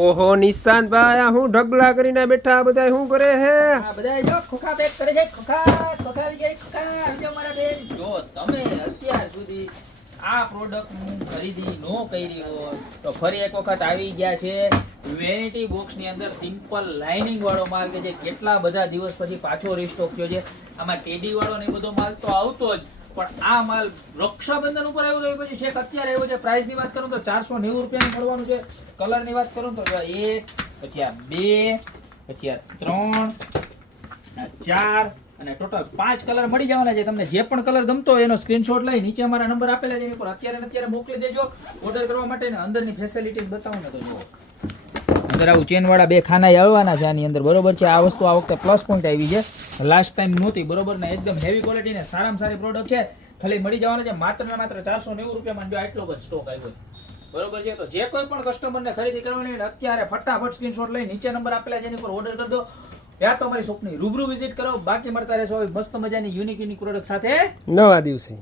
ઓહો નિશાંત ભાઈ આ હું ઢગલા કરીને બેઠા બધા શું કરે હે? આ બધા જો ખોખા પેક કરે છે. ખોખા આવી ગઈ. ખોખા આવી જાઓ મારા બેન. જો તમે અત્યાર સુધી આ પ્રોડક્ટ હું ખરીદી નો કરી હોય તો ફરી એક વખત આવી ગયા છે વેનિટી બોક્સ ની અંદર સિમ્પલ લાઇનિંગ વાળો માલ કે જે કેટલા બધા દિવસ પછી પાછો રીસ્ટોક થયો છે. આમાં ટેડી વાળો ને બધો માલ તો આવતો જ, પણ આ માલ રક્ષાબંધન ઉપર આવ્યો તો પછી છેક અત્યારે આવ્યો છે. પ્રાઇસ ની વાત કરું તો 490 રૂપિયાનું પડવાનું છે. કલર ની વાત કરું તો 1 પછી આ 2 પછી આ 3 આ 4 અને ટોટલ 5 કલર મળી જવાના છે. તમને જે પણ કલર ગમતો હોય એનો સ્ક્રીનશોટ લઈ નીચે અમારા નંબર આપેલા છે એની પર અત્યારે મોકલી દેજો ઓર્ડર કરવા માટે. અંદરની ફેસિલિટીઝ બતાવું ને તો જુઓ, અંદર આવું ચેન વાળા 2 ખાના આવવાના છે આની અંદર, બરોબર છે. આ વસ્તુ આ વખતે પ્લસ પોઈન્ટ આવી છે, લાસ્ટ ટાઈમ નહોતી, બરોબર ને. એકદમ હેવી ક્વોલિટી ને સારામાં સારી પ્રોડક્ટ છે. ખાલી મળી જવાના છે માત્ર ને માત્ર 490 રૂપિયામાં. જો આટલો જ સ્ટોક આવ્યો છે, બરોબર છે. તો જે કોઈ પણ કસ્ટમરને ખરીદી કરવાની હોય અત્યારે ફટાફટ સ્ક્રીનશોટ લઈ નીચે નંબર આપેલા છે એની પર ઓર્ડર કરી દો. યા તો અમારી શોપની રૂબરૂ વિઝિટ કરો. બાકી મળતા રહેશો મસ્ત મજાની યુનિક પ્રોડક્ટ સાથે નવા દિવસે.